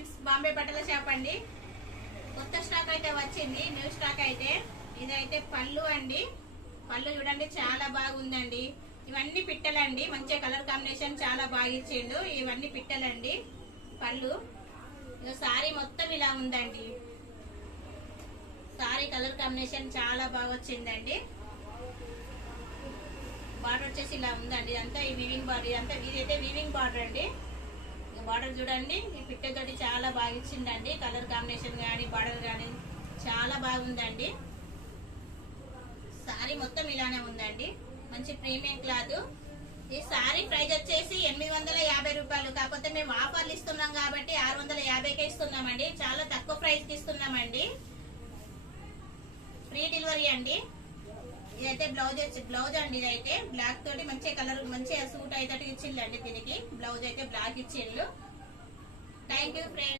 Friends, Bombay బట్టల shop అండి. కొత్త స్టాక్ అయితే వచ్చింది, న్యూ స్టాక్ అయితే. ఇదైతే పళ్ళు అండి. పళ్ళు చూడండి చాలా బాగుందండి. ఇవన్నీ పిట్టలండి, మంచి కలర్ కాంబినేషన్ చాలా బాగా ఇచ్చిండు. ఇవన్నీ పిట్టలండి పళ్ళు. సారీ మొత్తం ఇలా ఉందండి. సారీ కలర్ కాంబినేషన్ చాలా బాగా వచ్చిందండి. బార్డర్ వచ్చేసి ఇలా ఉందండి. ఇదంతా ఈ వీవింగ్ బార్డర్, ఇదంతా ఇదైతే వీవింగ్ బార్డర్ అండి. బార్డర్ చూడండి, ఈ పిట్టతోటి చాలా బాగా ఇచ్చిందండి. కలర్ కాంబినేషన్ కానీ బార్డర్ కానీ చాలా బాగుందండి. సారీ మొత్తం ఇలానే ఉందండి, మంచి ప్రీమియం క్లాత్. ఈ సారీ ప్రైస్ వచ్చేసి 850 రూపాయలు. కాకపోతే మేము ఆఫర్లు ఇస్తున్నాం కాబట్టి 650కే ఇస్తున్నామండి. చాలా తక్కువ ప్రైస్ కి ఇస్తున్నామండి. ఫ్రీ డెలివరీ అండి. ఇదైతే బ్లౌజ్ అండి. ఇదైతే బ్లాక్ తోటి మంచి కలర్, మంచి సూట్ అయితే ఇచ్చిండండి. దీనికి బ్లౌజ్ అయితే బ్లాక్ ఇచ్చిండు. Thank you friends.